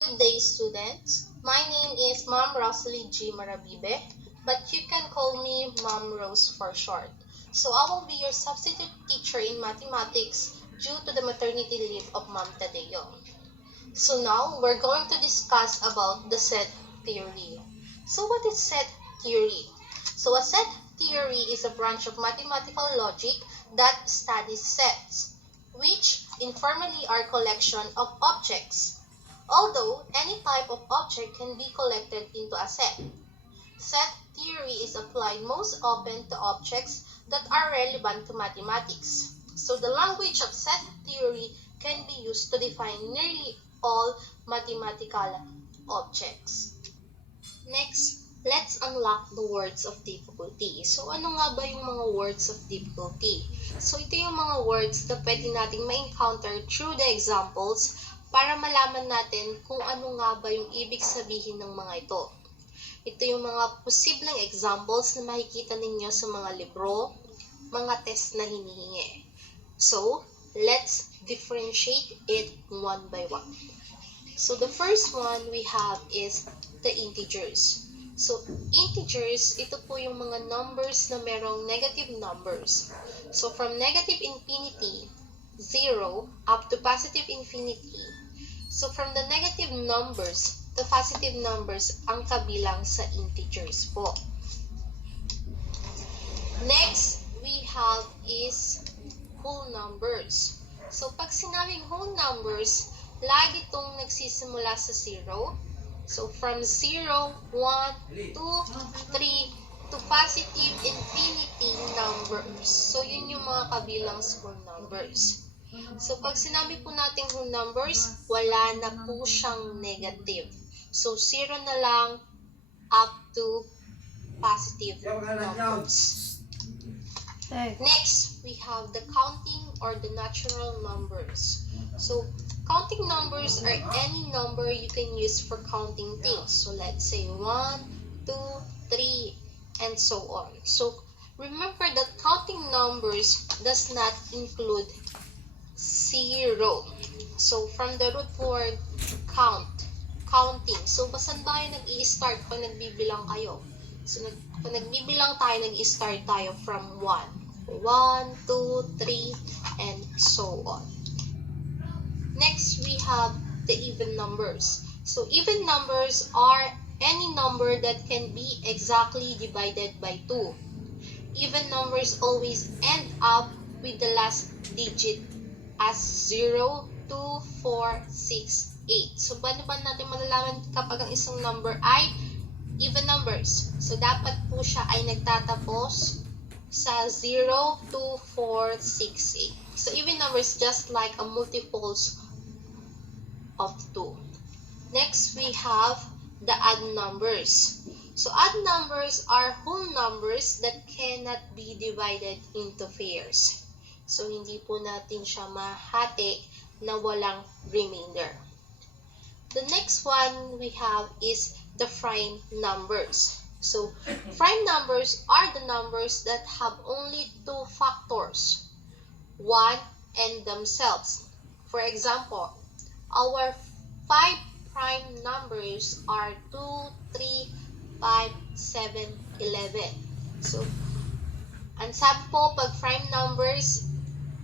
Good day, students. My name is Ma'am Rosalie G. Marabibe, but you can call me Ma'am Rose for short. So I will be your substitute teacher in mathematics due to the maternity leave of Ma'am Tadeo. So now we're going to discuss about the set theory. So what is set theory? So a set theory is a branch of mathematical logic that studies sets, which informally are collection of objects. Although any type of object can be collected into a set. Set theory is applied most often to objects that are relevant to mathematics. So the language of set theory can be used to define nearly all mathematical objects. Next, let's unlock the words of difficulty. So ano nga ba yung mga words of difficulty? So ito yung mga words na pwede nating ma-encounter through the examples para malaman natin kung ano nga ba yung ibig sabihin ng mga ito. Ito yung mga posibleng examples na makikita ninyo sa mga libro, mga test na hinihingi. So, let's differentiate it one by one. So, the first one we have is the integers. So, integers, ito po yung mga numbers na merong negative numbers. So, from negative infinity, 0, up to positive infinity. So, from the negative numbers, the positive numbers ang kabilang sa integers po. Next, we have is whole numbers. So, pag sinabing whole numbers, lagi itong nagsisimula sa 0. So, from 0, 1, 2, 3, to positive infinity numbers. So, yun yung mga kabilang sa whole numbers. So, pag sinabi po natin whole numbers, wala na po siyang negative. So, 0 na lang up to positive numbers. Next, we have the counting or the natural numbers. So, counting numbers are any number you can use for counting things. So, let's say 1, 2, 3, and so on. So, remember that counting numbers does not include 0. So, from the root word counting. So, basan tayo nag-i-start pag nagbibilang kayo? So, pag nagbibilang tayo, nag-i-start tayo from 1. 1, 2, 3, and so on. Next, we have the even numbers. So, even numbers are any number that can be exactly divided by 2. Even numbers always end up with the last digit as 0, 2, 4, 6, 8. So, paano ba natin malalaman kapag ang isang number ay even numbers? So, dapat po siya ay nagtatapos sa 0, 2, 4, 6, 8. So, even numbers just like a multiples of 2. Next, we have the odd numbers. So, odd numbers are whole numbers that cannot be divided into pairs. So, hindi po natin siya mahati na walang remainder. The next one we have is the prime numbers. So, prime numbers are the numbers that have only two factors, 1 and themselves. For example, our 5 prime numbers are 2, 3, 5, 7, 11. So, ang sabi po, pag prime numbers,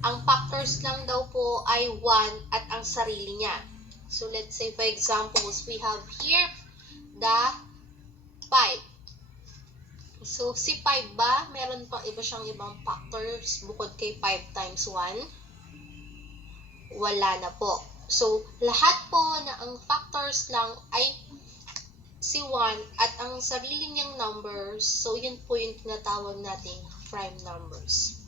ang factors lang daw po ay 1 at ang sarili niya. So, let's say, for examples, we have here the 5. So, si 5 ba, meron pang iba siyang ibang factors bukod kay 5 times 1? Wala na po. So, lahat po na ang factors lang ay si 1 at ang sarili niyang numbers, so yun po yung tinatawag nating prime numbers.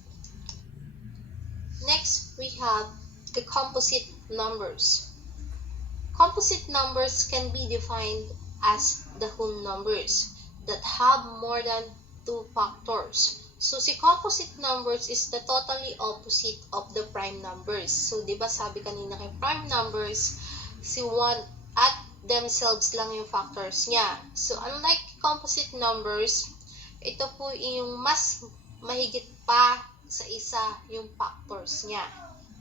Next, we have the composite numbers. Composite numbers can be defined as the whole numbers that have more than 2 factors. So, si composite numbers is the totally opposite of the prime numbers. So, di ba sabi kanina kay prime numbers, si 1 at themselves lang yung factors niya. So, unlike composite numbers, ito po yung mas mahigit pa sa isa yung factors niya.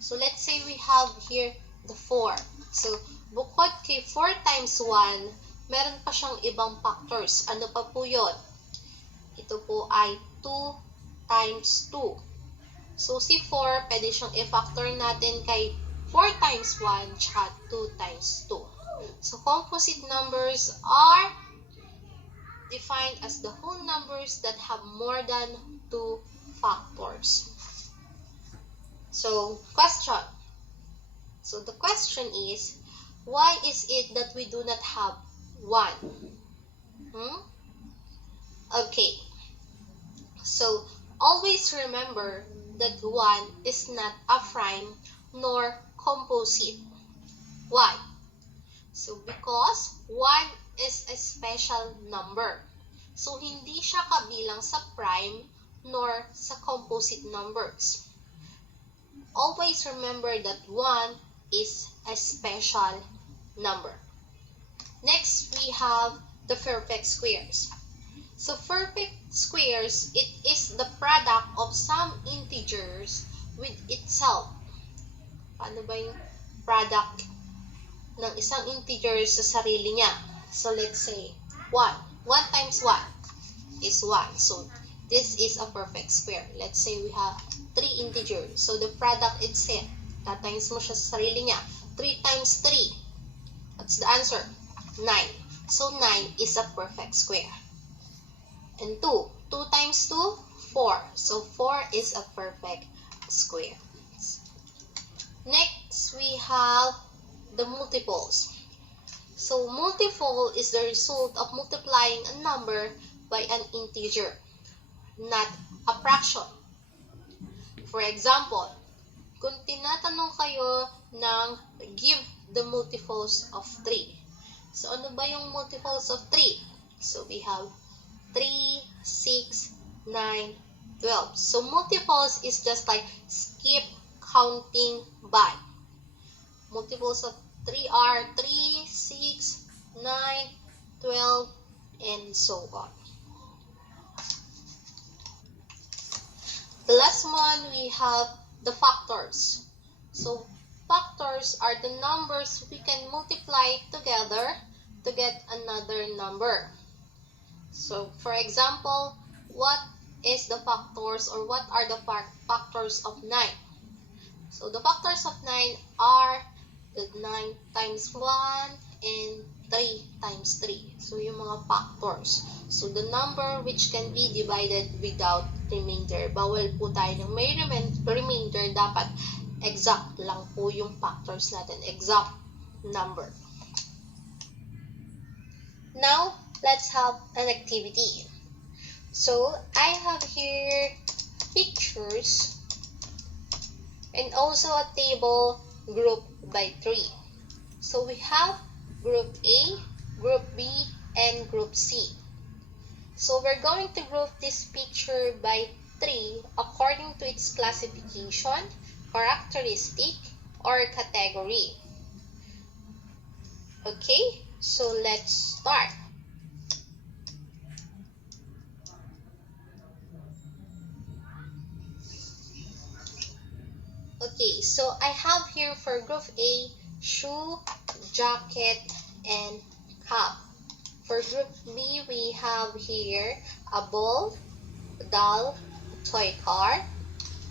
So, let's say we have here the 4. So, bukod kay 4 times 1, meron pa siyang ibang factors. Ano pa po yun? Ito po ay 2 times 2. So, si 4, pwede siyang i-factor natin kay 4 times 1 tsaka 2 times 2. So, composite numbers are defined as the whole numbers that have more than 2 factors. So, question. So, the question is, why is it that we do not have 1? Okay. So, always remember that 1 is not a prime nor composite. Why? So, because 1 is a special number. So, hindi siya kabilang sa prime nor sa composite numbers. Always remember that 1 is a special number. Next, we have the perfect squares. So, perfect squares, it is the product of some integers with itself. Paano ba yung product ng isang integer sa sarili niya? So, let's say 1. 1 times 1 is 1. So, this is a perfect square. Let's say we have 3 integers. So, the product itself, tatimes mo siya sa sarili niya. 3 times 3. What's the answer? 9. So, 9 is a perfect square. And 2. 2 times 2, 4. So, 4 is a perfect square. Next, we have the multiples. So, multiple is the result of multiplying a number by an integer, not a fraction. For example, kung tinatanong kayo ng give the multiples of 3. So, ano ba yung multiples of 3? So, we have 3, 6, 9, 12. So, multiples is just like skip counting by. Multiples of 3 are 3, 6, 9, 12, and so on. The last one, we have the factors. So, factors are the numbers we can multiply together to get another number. So, for example, what is the factors or what are the factors of 9? So, the factors of 9 are 9 times 1 and 3 times 3. So, yung mga factors. So, the number which can be divided without remainder. Bawal po tayo ng may remainder. Dapat exact lang po yung factors natin. Exact number. Now, let's have an activity. So, I have here pictures and also a table grouped by 3. So, we have group A, group B, and group C. So, we're going to group this picture by 3 according to its classification, characteristic, or category. Okay, so let's start. Okay, so I have here for group A, shoe, jacket, and cap. For group B, we have here a ball, doll, toy car.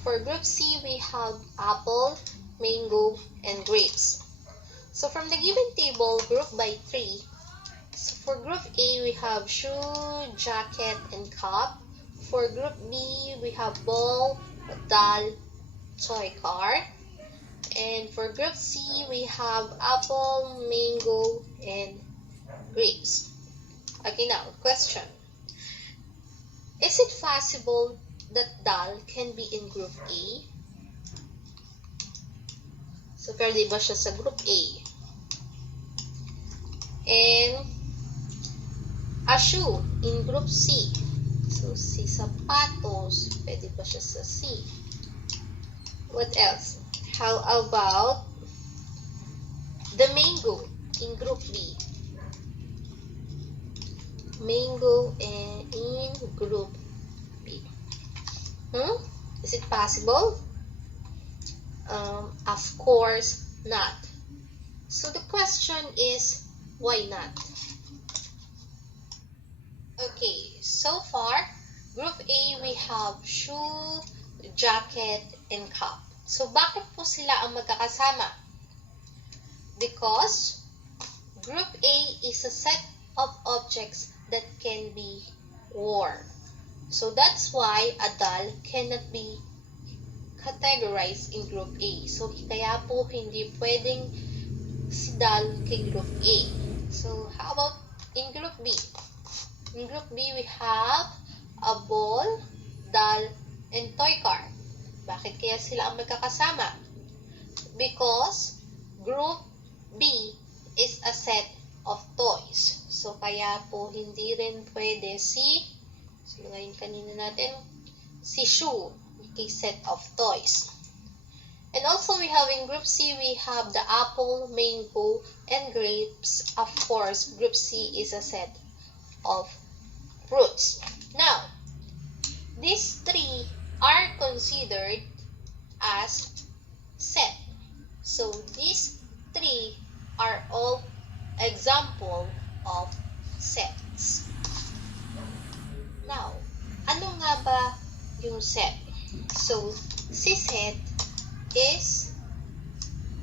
For group C, we have apple, mango, and grapes. So from the given table, grouped by 3, so for group A, we have shoe, jacket, and cap. For group B, we have ball, doll, toy car. And for group C, we have apple, mango, and grapes. Okay, now, question. Is it possible that doll can be in group A? So, pwede ba siya sa group A? And a shoe in group C. So, si sapatos, pwede ba siya sa C? What else? How about the mango in group B? Mango in group B. Is it possible? Of course not. So the question is, why not? Okay, so far, Group A, we have shoe, jacket, and cap. So bakit po sila ang magkakasama? Because Group A is a set of objects that can be worn. So that's why a doll cannot be categorized in Group A. So kaya po hindi pwedeng si doll kay Group A. So how about in Group B? In Group B, we have a ball, doll, and toy car. Bakit kaya sila ang magkakasama? Because Group B is a set of toys. So, kaya po hindi rin pwede lugayin kanina natin, si shoe, a set of toys. And also, we have in Group C, we have the apple, mango, and grapes. Of course, Group C is a set of fruits. Now, these three are considered as set. So, these three are all example of sets. Now, ano nga ba yung set? So, si set is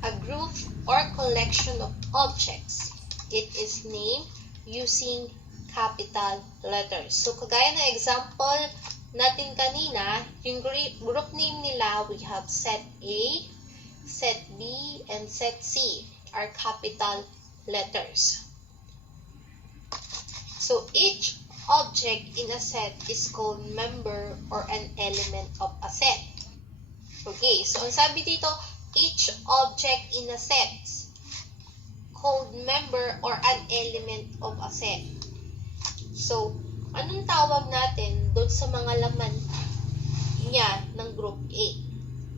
a group or collection of objects. It is named using capital letters. So, kagaya ng example natin kanina, yung group name nila, we have set A, set B, and set C are capital letters. So, each object in a set is called member or an element of a set. Okay, so ang sabi dito, each object in a set called member or an element of a set. So, anong tawag natin doon sa mga laman niya ng Group A?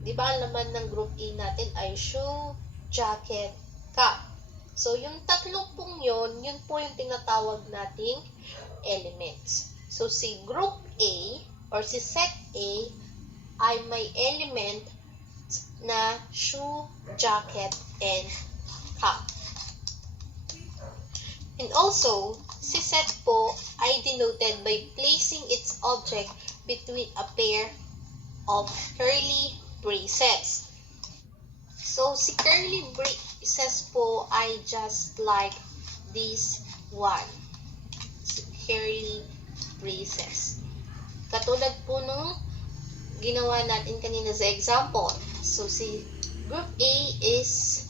Di ba ang laman ng Group A natin ay shoe, jacket, cap. So, yung tatlong pong yun po yung tinatawag nating elements. So, si Group A or si Set A ay may element na shoe, jacket, and cap. And also, si set po ay denoted by placing its object between a pair of curly braces. So, si curly braces po ay just like this one. Si curly braces. Katulad po nung ginawa natin kanina sa example. So, si Group A is,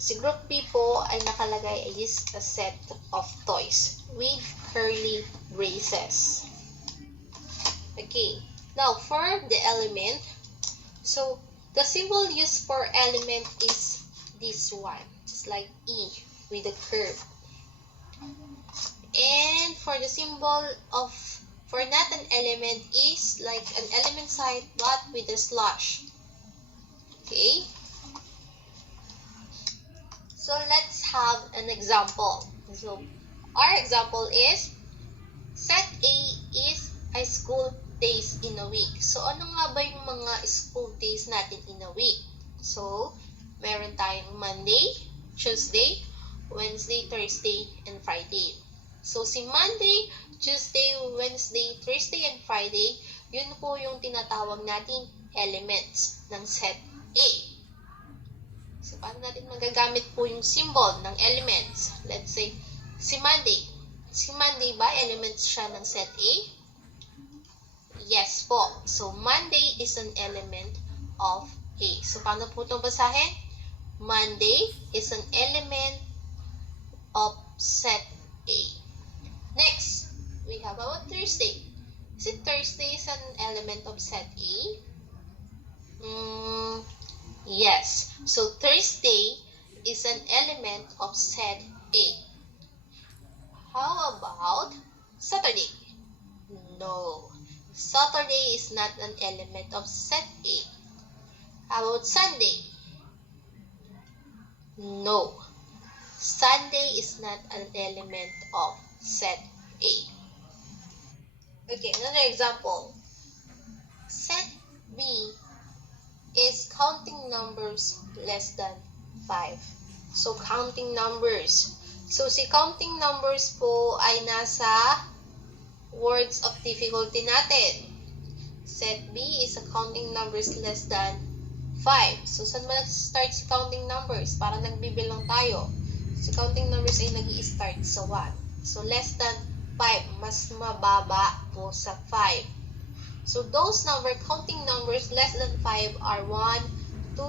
si Group B po ay nakalagay is a set of toys with curly braces. Okay. Now, for the element, so, the symbol used for element is this one, just like E with a curve. And for the symbol for not an element is like an element sign but with a slash. Okay? So let's have an example. So our example is set A is a school days in a week. So ano nga ba yung mga school days natin in a week? So meron tayong Monday, Tuesday, Wednesday, Thursday, and Friday. So si Monday, Tuesday, Wednesday, Thursday, and Friday, yun po yung tinatawag nating elements ng set A. So paano natin magagamit po yung symbol ng elements? Let's say, si Monday. Si Monday ba, elements siya ng set A? Yes po. So Monday is an element of A. So paano po itong basahin? Monday is an element of set A. Next, we have about Thursday. Is it Thursday is an element of set A? Yes. So Thursday is an element of set A. How about Saturday? No. Saturday is not an element of set A. How about Sunday? No. Sunday is not an element of set A. Okay, another example. Set B is counting numbers less than 5. So, counting numbers. So, si counting numbers po ay nasa words of difficulty natin. Set B is a counting numbers less than 5. So, saan ba nag-start si counting numbers? Para nagbibilang tayo. Si counting numbers ay nag-i-start sa 1. So, less than 5. Mas mababa po sa 5. So, those counting numbers less than 5 are 1, 2,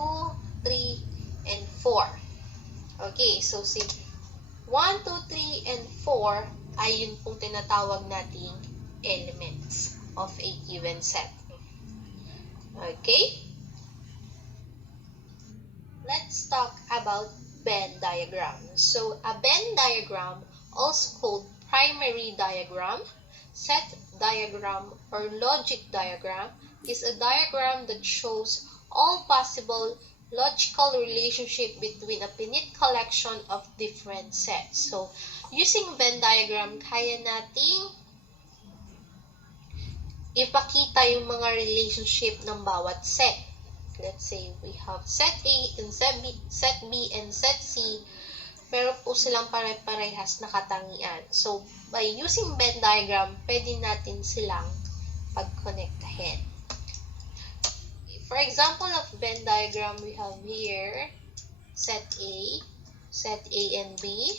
3, and 4. Okay, so si 1, 2, 3, and 4 ay yun pong tinatawag nating elements of a given set. Okay? Let's talk about Venn diagram. So, a Venn diagram, also called primary diagram, set diagram, or logic diagram, is a diagram that shows all possible logical relationship between a finite collection of different sets. So, using Venn diagram, kaya nating ipakita yung mga relationship ng bawat set. Let's say we have set A and set B and set C. Meron po silang pare-parehas na katangian. So, by using Venn diagram, pwede natin silang pag-connectahin. For example of Venn diagram, we have here set A and B.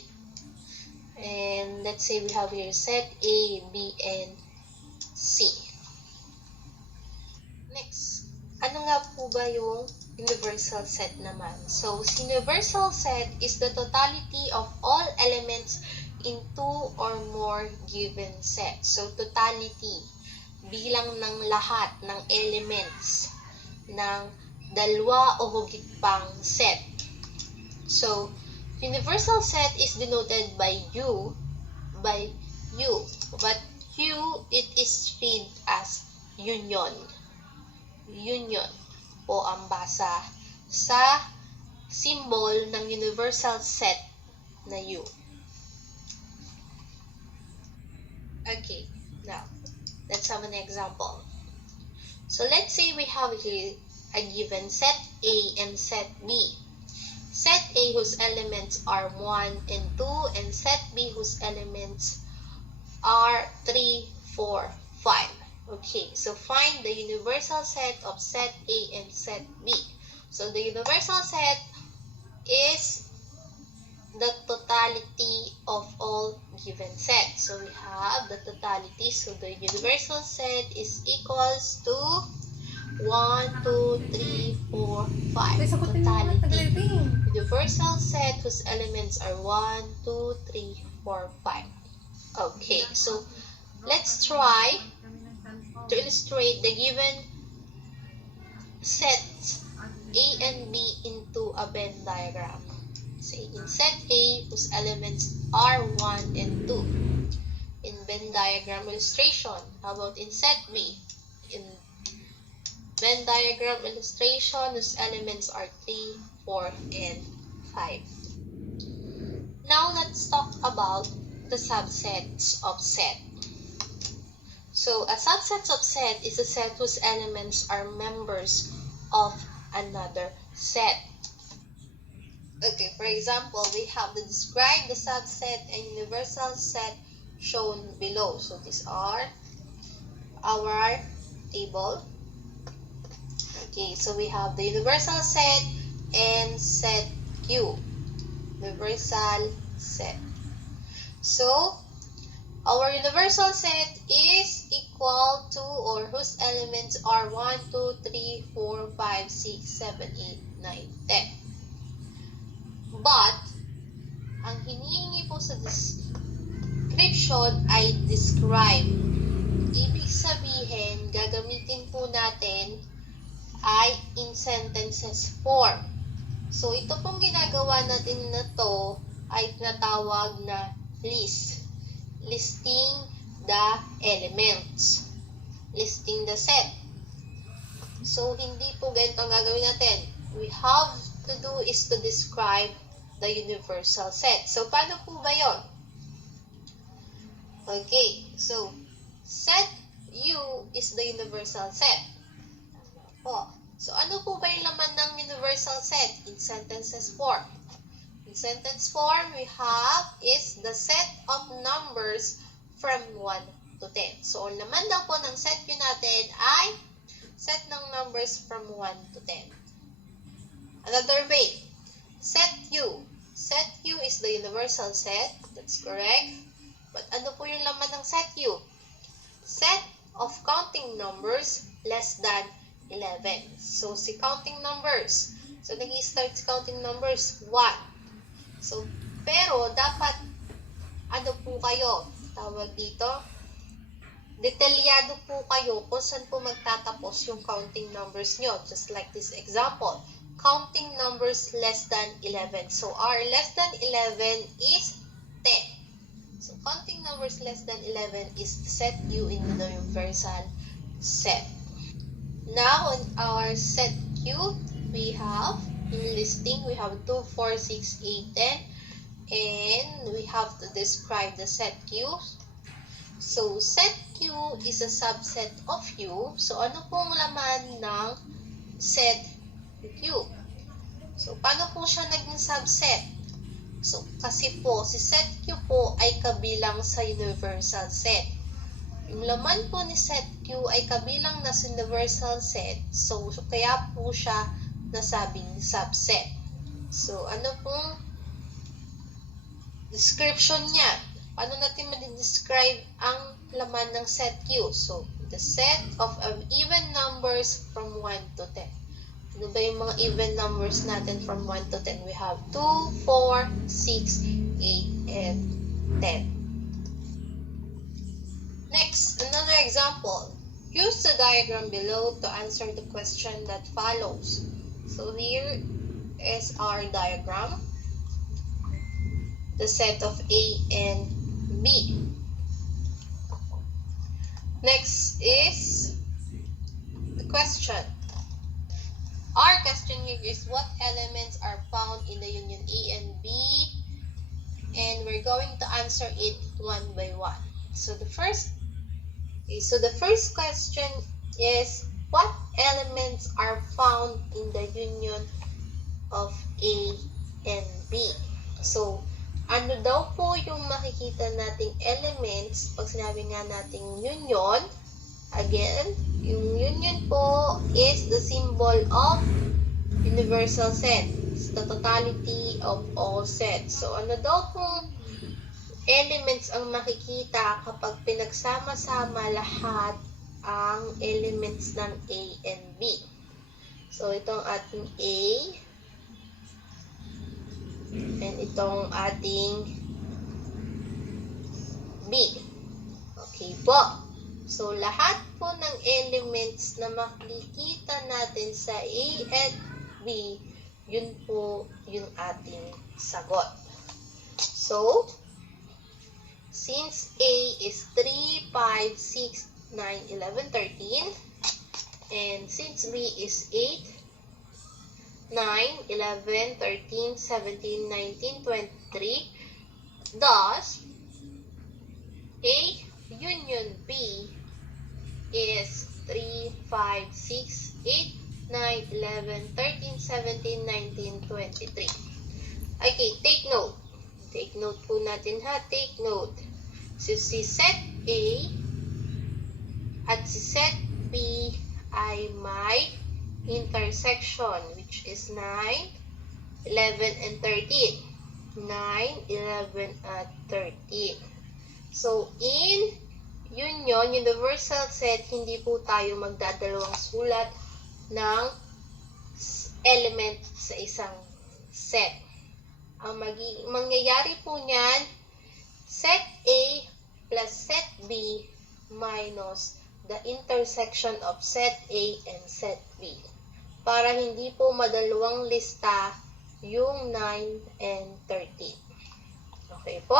And let's say we have here set A, B, and C. Next, ano nga po ba yung universal set naman? So, universal set is the totality of all elements in two or more given sets. So, totality, bilang ng lahat ng elements ng dalawa o higit pang set. So, universal set is denoted by U, but U, it is read as union. Union po ang basa sa symbol ng universal set na U. Okay, now, let's have an example. So, let's say we have here a given set A and set B. Set A whose elements are 1 and 2, and set B whose elements are 3, 4, 5. Okay, so find the universal set of set A and set B. So the universal set is the totality of all given sets. So we have the totality. So the universal set is equals to 1, 2, 3, 4, 5. Totality. Universal set whose elements are 1, 2, 3, 4, 5. Okay, so let's try to illustrate the given set A and B into a Venn diagram. Say in set A whose elements are 1 and 2. In Venn diagram illustration, how about in set B? In Venn diagram illustration whose elements are 3, 4, and 5. Now let's talk about the subsets of set. So, a subset of set is a set whose elements are members of another set. Okay, for example, we have to describe the subset and universal set shown below. So, these are our table. Okay, so we have the universal set and set Q. Universal set. So, our universal set is equal to or whose elements are 1, 2, 3, 4, 5, 6, 7, 8, 9, 10. But, ang hinihingi po sa description ay describe. Ibig sabihin, gagamitin po natin ay in sentences form. So, ito pong ginagawa natin na to ay tinatawag na list. Listing the elements. Listing the set. So, hindi po ganito ang gagawin natin. We have to do is to describe the universal set. So, paano po ba yon? Okay, so, set U is the universal set. So, ano po ba yung laman ng universal set in sentences form? In sentence form, we have is the set of numbers from 1 to 10. So, ang laman daw po ng set Q natin ay set ng numbers from 1 to 10. Another way, set Q. Set Q is the universal set. That's correct. But ano po yung laman ng set Q? Set of counting numbers less than 11. So, si counting numbers. So, nag-i-start si counting numbers 1. So, pero dapat ano po kayo? Tawag dito? Detalyado po kayo kung saan po magtatapos yung counting numbers nyo. Just like this example. Counting numbers less than 11. So, our less than 11 is 10. So, counting numbers less than 11 is set U in the universal set. Now, in our set Q, we have, in listing, we have 2, 4, 6, 8, 10. And we have to describe the set Q. So, set Q is a subset of U. So, ano pong laman ng set Q? So, paano po siya naging subset? So, kasi po, si set Q po ay kabilang sa universal set. Yung laman po ni set Q ay kabilang na sa universal set. So, kaya po siya nasabing subset. So, ano pong description niya? Paano natin ma-describe ang laman ng set Q? So, the set of even numbers from 1 to 10. Ano ba yung mga even numbers natin from 1 to 10? We have 2, 4, 6, 8, and 10. Next, another example. Use the diagram below to answer the question that follows. So, here is our diagram. The set of A and B. Next is the question. Our question here is what elements are found in the union A and B, and we're going to answer it one by one. So the first question is what elements are found in the union of A and B. So ano daw po yung makikita nating elements pag sinabi nga nating union? Again, yung union po is the symbol of universal set. It's the totality of all sets. So, ano daw pong elements ang makikita kapag pinagsama-sama lahat ang elements ng A and B? So, itong ating A and itong ating B. Okay po. So, lahat po ng elements na makikita natin sa A and B, yun po yung ating sagot. So, since A is 3, 5, 6, 9, 11, 13, and since B is 8, 9, 11, 13, 17, 19, 23, thus, A union B is 3, 5, 6, 8, 9, 11, 13, 17, 19, 23. Okay, take note. Take note po natin ha. Take note. So, si set A at si set B ay may intersection which is 9, 11, and 13. 9, 11, at 13. So, in union, universal set, hindi po tayo magdadalawang sulat ng element sa isang set. Ang mangyayari po niyan, set A plus set B minus the intersection of set A and set B. Para hindi po madalawang lista yung 9 and 13. Okay po?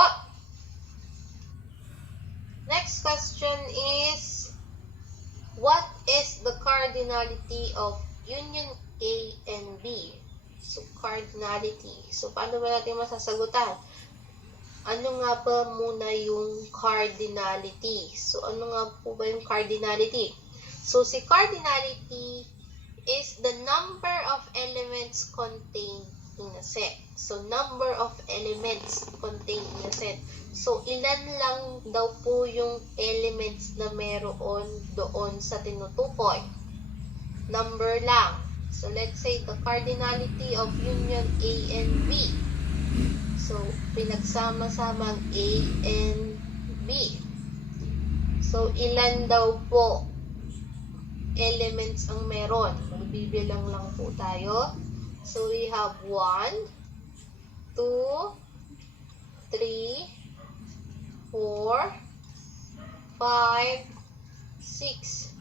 Next question is, what is the cardinality of union A and B? So, cardinality. So, paano ba natin masasagutan? Ano nga ba muna yung cardinality? So, ano nga po ba yung cardinality? So, si cardinality is the number of elements contained in a set. So, number of elements contained in a set. So, ilan lang daw po yung elements na meron doon sa tinutukoy? Number lang. So, let's say the cardinality of union A and B. So, pinagsama-samang A and B. So, ilan daw po elements ang meron? Magbibilang lang po tayo. So, we have 1, 2, 3, 4, 5, 6,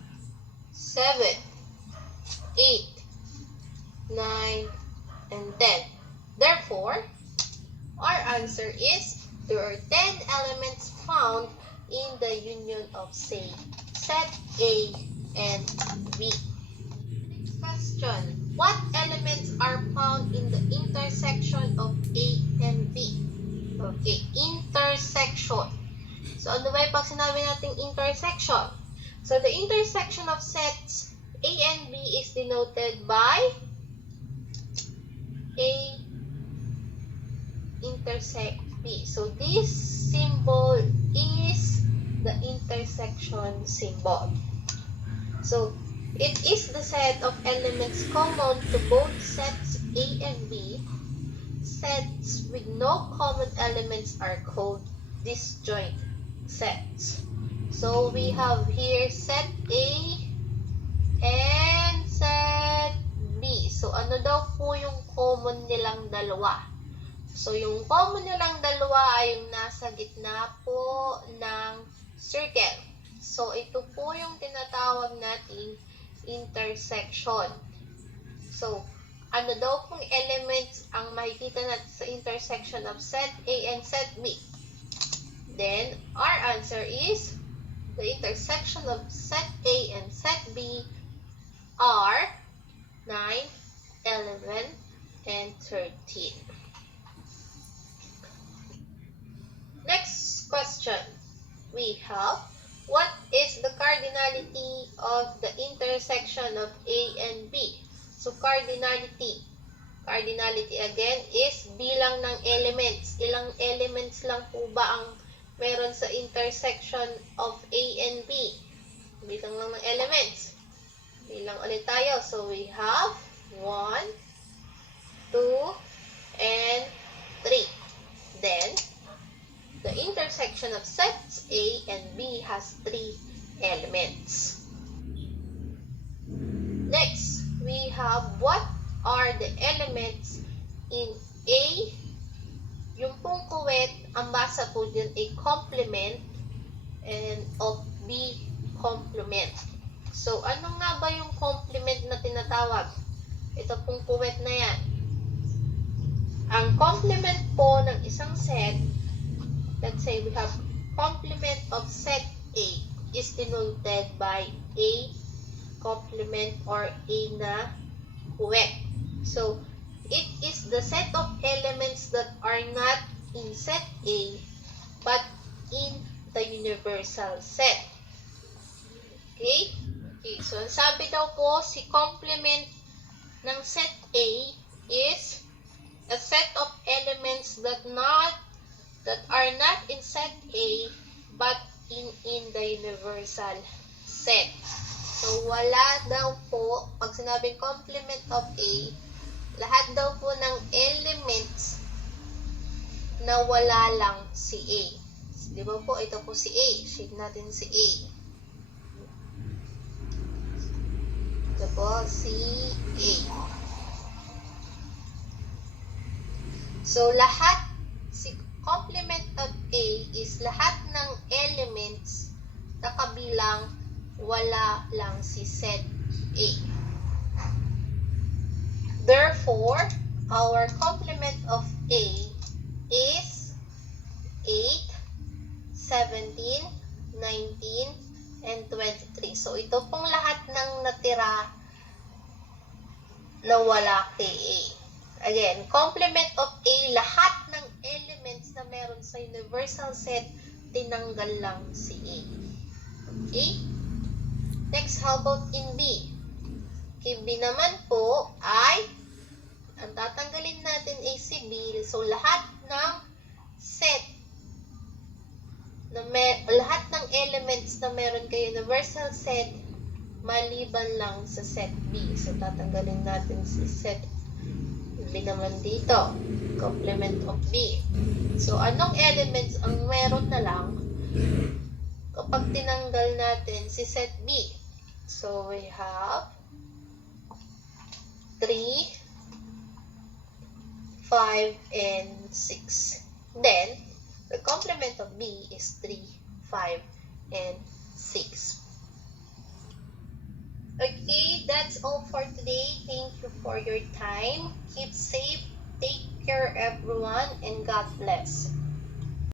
7, 8, 9, and 10. Therefore, our answer is there are 10 elements found in the union of, say, set A and B. Next question. What elements are found in the intersection of A and B? Okay, intersection. So, ano ba yung pag sinabi nating intersection? So, the intersection of sets A and B is denoted by A intersect B. So, this symbol is the intersection symbol. So, it is the set of elements common to both sets A and B. Sets with no common elements are called disjoint sets. So, we have here set A and set B. So, ano daw po yung common nilang dalawa? So, yung common nilang dalawa ay yung nasa gitna po ng circle. So, ito po yung tinatawag nating intersection. So, ano daw pong elements ang makikita natin sa intersection of set A and set B? Then, our answer is the intersection of set A and set B are 9, 11, and 13. Next question. We have, what is the cardinality of the intersection of A and B? So, cardinality. Cardinality again is bilang ng elements. Ilang elements lang po ba ang meron sa intersection of A and B? Bilang lang ng elements. Bilang ulit tayo. So, we have 1, 2, and 3. Then, the intersection of sets A and B has 3 elements. Next, we have what are the elements in A. Yung pong kuwet, ang basa po dyan ay complement and of B, complement. So, ano nga ba yung complement na tinatawag? Ito pong kuwet na yan. Ang complement po ng isang set, let's say we have complement of set A is denoted by A complement or A na kuwet. So, it is the set of elements that are not in set A but in the universal set. Okay? Okay, so sabi daw po, si complement ng set A is a set of elements that are not in set A but in the universal set. So, wala daw po, pag sinabing complement of A, lahat daw po ng elements na wala lang si A. Di ba po, ito po si A. Shade natin si A. Ito po, si A. So, si complement of A is lahat ng elements na kabilang wala lang si set A. Therefore, our complement of A is 8, 17, 19, and 23. So, ito pong lahat ng natira na wala kay A. Again, complement of A, lahat ng elements na meron sa universal set, tinanggal lang si A. Okay? Next, how about in B? In B naman po ay ang tatanggalin natin ay si B. So, lahat ng set lahat ng elements na meron kayo universal set maliban lang sa set B. So, tatanggalin natin si set B naman dito. Complement of B. So, anong elements ang meron na lang kapag tinanggal natin si set B? So, we have 3, 5, and 6. Then, the complement of B is 3, 5, and 6. Okay, that's all for today. Thank you for your time. Keep safe. Take care, everyone, and God bless.